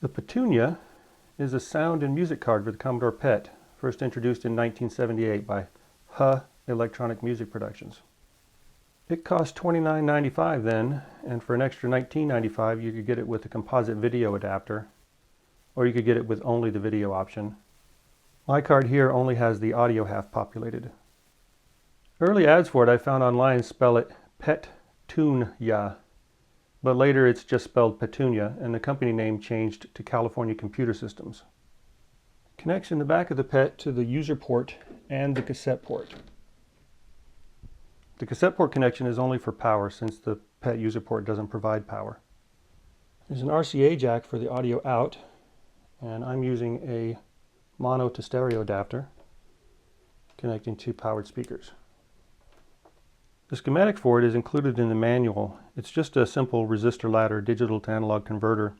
The Petunia is a sound and music card for the Commodore PET, first introduced in 1978 by HUH Electronic Music Productions. It cost $29.95 then, and for an extra $19.95 you could get it with a composite video adapter, or you could get it with only the video option. My card here only has the audio half populated. Early ads for it I found online spell it Petunia, but later it's just spelled Petunia, and the company name changed to California Computer Systems. Connects in the back of the PET to the user port and the cassette port. The cassette port connection is only for power since the PET user port doesn't provide power. There's an RCA jack for the audio out, and I'm using a mono to stereo adapter connecting two powered speakers. The schematic for it is included in the manual. It's just a simple resistor ladder digital to analog converter.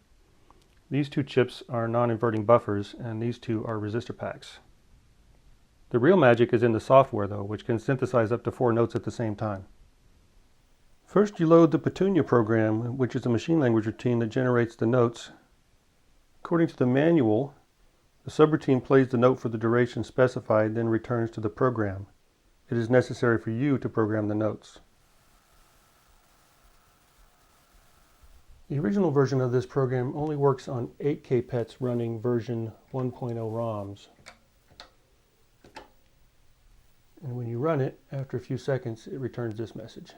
These two chips are non-inverting buffers, and these two are resistor packs. The real magic is in the software though, which can synthesize up to 4 notes at the same time. First you load the Petunia program, which is a machine language routine that generates the notes. According to the manual, the subroutine plays the note for the duration specified, then returns to the program. It is necessary for you to program the notes. The original version of this program only works on 8K PETs running version 1.0 ROMs. And when you run it, after a few seconds, it returns this message.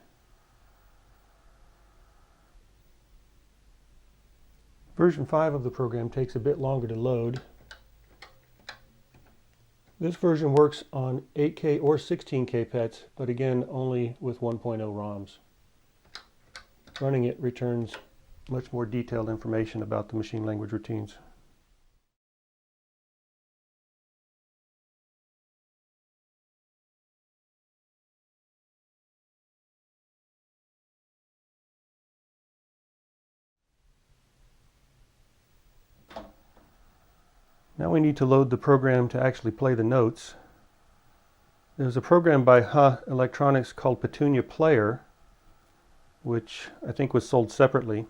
Version 5 of the program takes a bit longer to load. This version works on 8K or 16K PETs, but again only with 1.0 ROMs. Running it returns much more detailed information about the machine language routines. Now we need to load the program to actually play the notes. There's a program by HUH Electronics called Petunia Player, which I think was sold separately.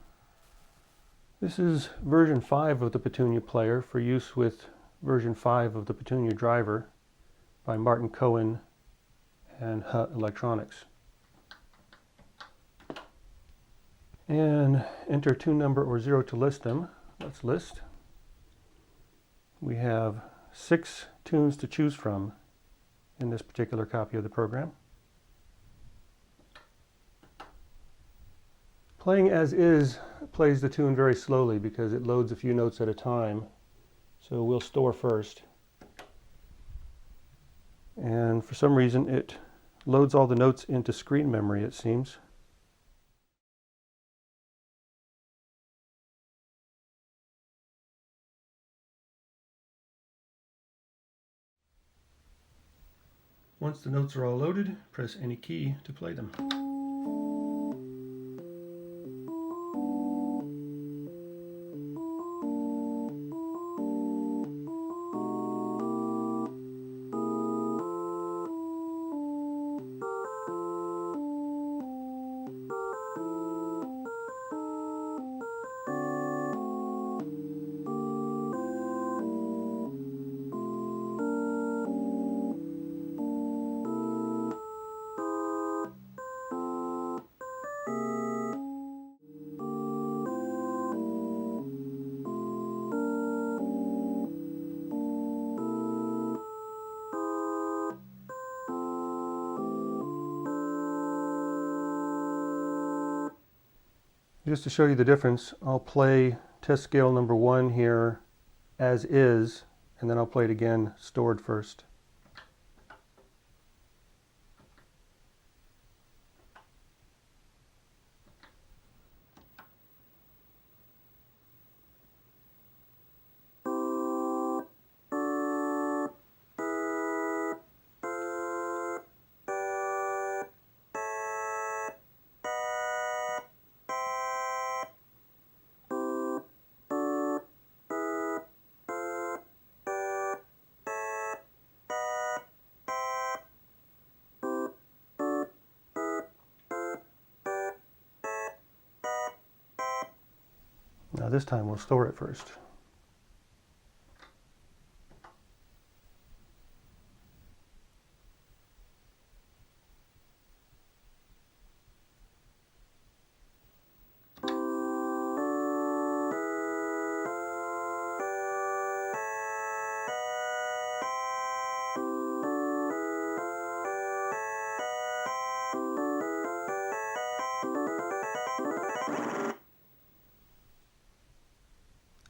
This is version 5 of the Petunia Player for use with version 5 of the Petunia driver by Martin Cohen and HUH Electronics. And enter tune number or 0 to list them. Let's list. We have 6 tunes to choose from in this particular copy of the program. Playing as is plays the tune very slowly because it loads a few notes at a time. So we'll store first. And for some reason it loads all the notes into screen memory, it seems. Once the notes are all loaded, press any key to play them. Just to show you the difference, I'll play test scale number 1 here as is, and then I'll play it again stored first. Now this time we'll store it first.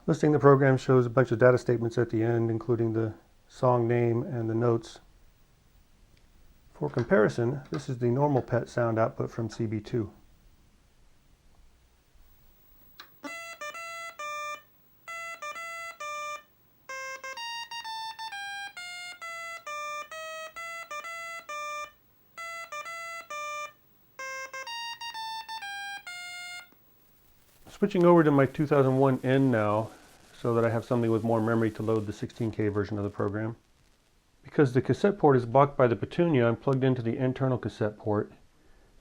Listing the program shows a bunch of data statements at the end, including the song name and the notes. For comparison, this is the normal PET sound output from CB2. Switching over to my 2001 N now, so that I have something with more memory to load the 16K version of the program. Because the cassette port is blocked by the Petunia, I'm plugged into the internal cassette port,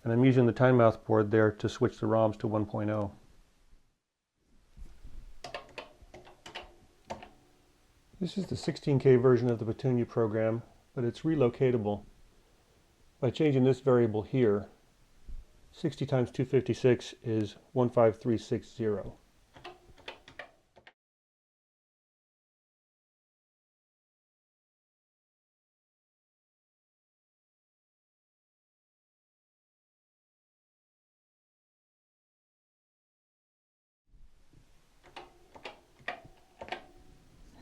and I'm using the time mouth board there to switch the ROMs to 1.0. This is the 16K version of the Petunia program, but it's relocatable. By changing this variable here, 60 times 256 is 15360.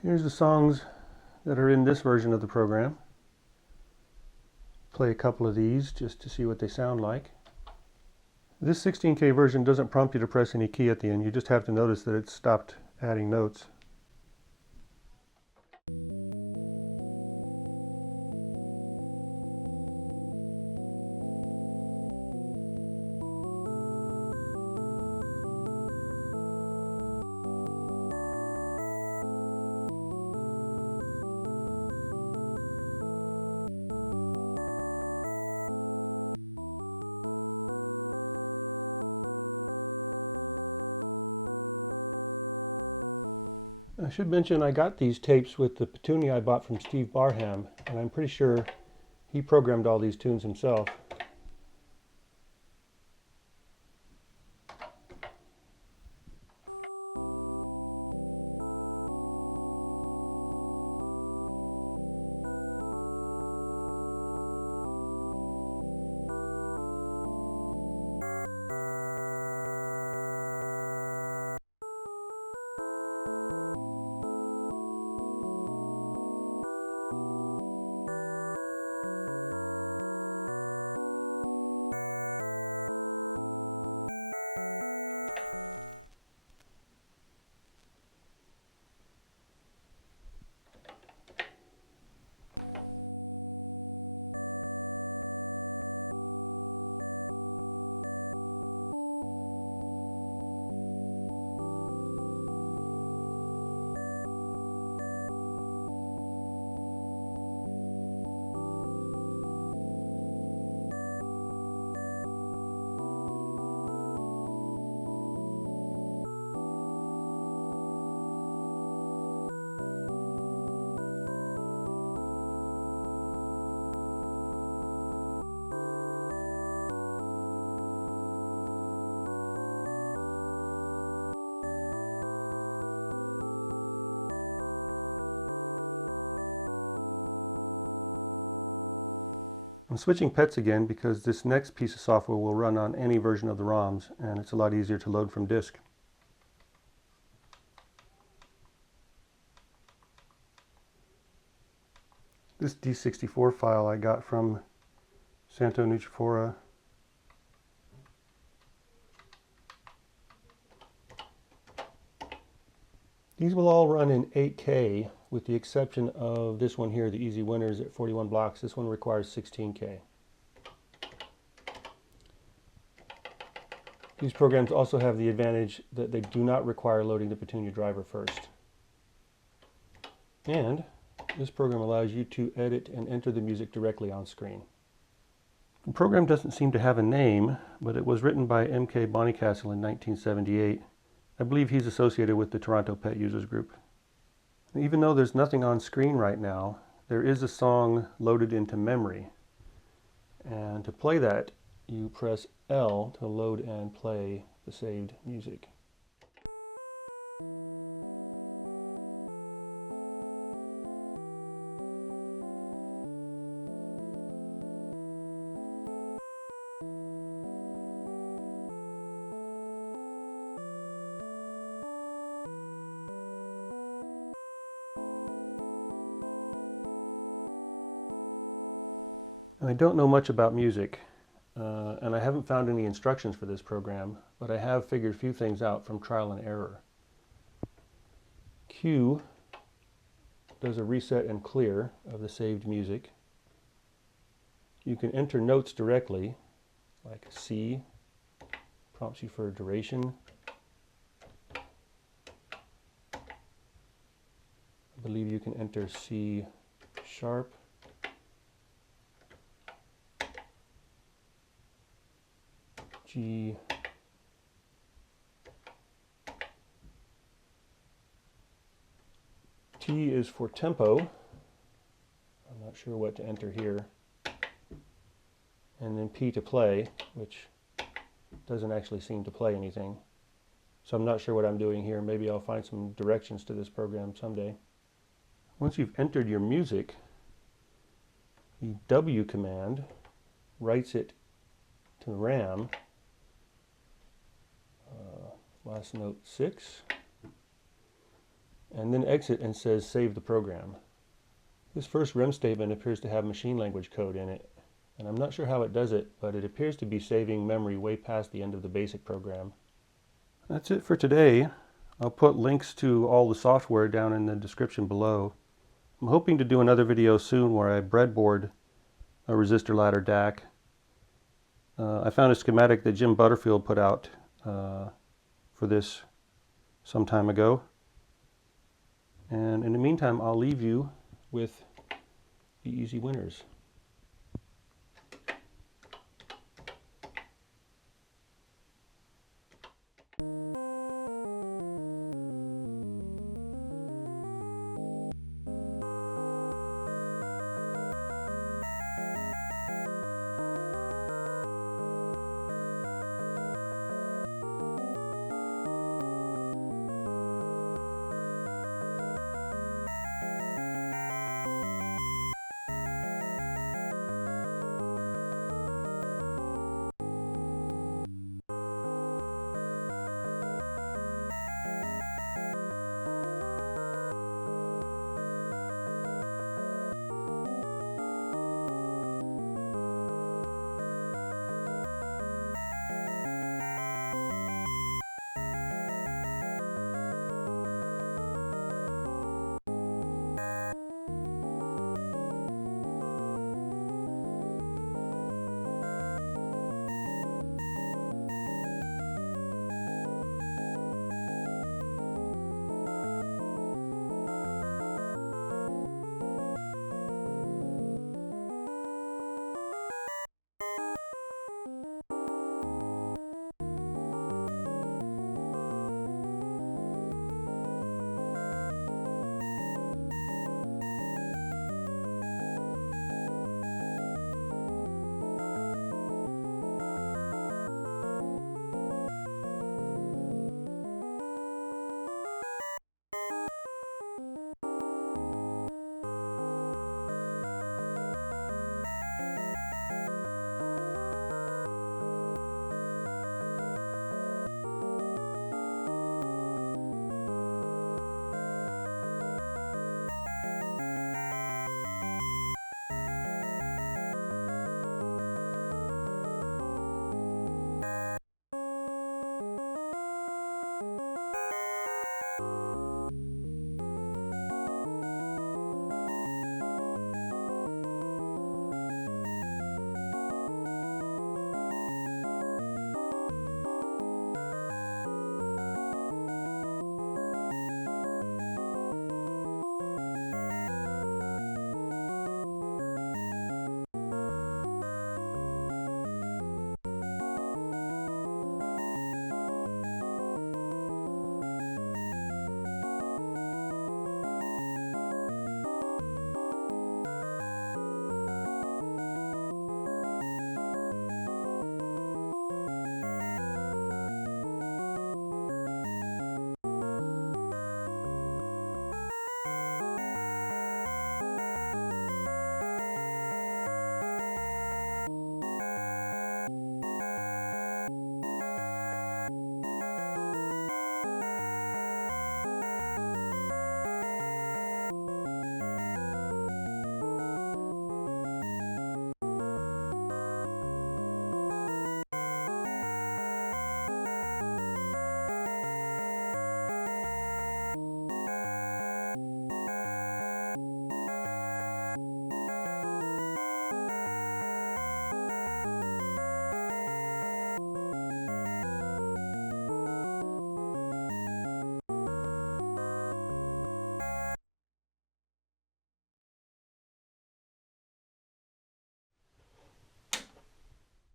Here's the songs that are in this version of the program. Play a couple of these just to see what they sound like. This 16K version doesn't prompt you to press any key at the end. You just have to notice that it's stopped adding notes. I should mention I got these tapes with the Petunia I bought from Steve Barham, and I'm pretty sure he programmed all these tunes himself. I'm switching PETs again because this next piece of software will run on any version of the ROMs, and it's a lot easier to load from disk. This D64 file I got from Santo Nucifora. These will all run in 8K with the exception of this one here, the Easy Winners at 41 blocks. This one requires 16K. These programs also have the advantage that they do not require loading the Petunia driver first. And this program allows you to edit and enter the music directly on screen. The program doesn't seem to have a name, but it was written by M.K.Bonnycastle in 1978. I believe he's associated with the Toronto PET Users Group. Even though there's nothing on screen right now, there is a song loaded into memory. And to play that, you press L to load and play the saved music. I don't know much about music, and I haven't found any instructions for this program, but I have figured a few things out from trial and error. Q does a reset and clear of the saved music. You can enter notes directly, like C, prompts you for a duration. I believe you can enter C sharp. G. T is for tempo. I'm not sure what to enter here. And then P to play, which doesn't actually seem to play anything. So I'm not sure what I'm doing here. Maybe I'll find some directions to this program someday. Once you've entered your music, the W command writes it to RAM, last note 6, and then exit and says save the program. This first REM statement appears to have machine language code in it, and I'm not sure how it does it, but it appears to be saving memory way past the end of the basic program. That's it for today. I'll put links to all the software down in the description below. I'm hoping to do another video soon where I breadboard a resistor ladder DAC. I found a schematic that Jim Butterfield put out for this some time ago. And in the meantime, I'll leave you with the easy winners.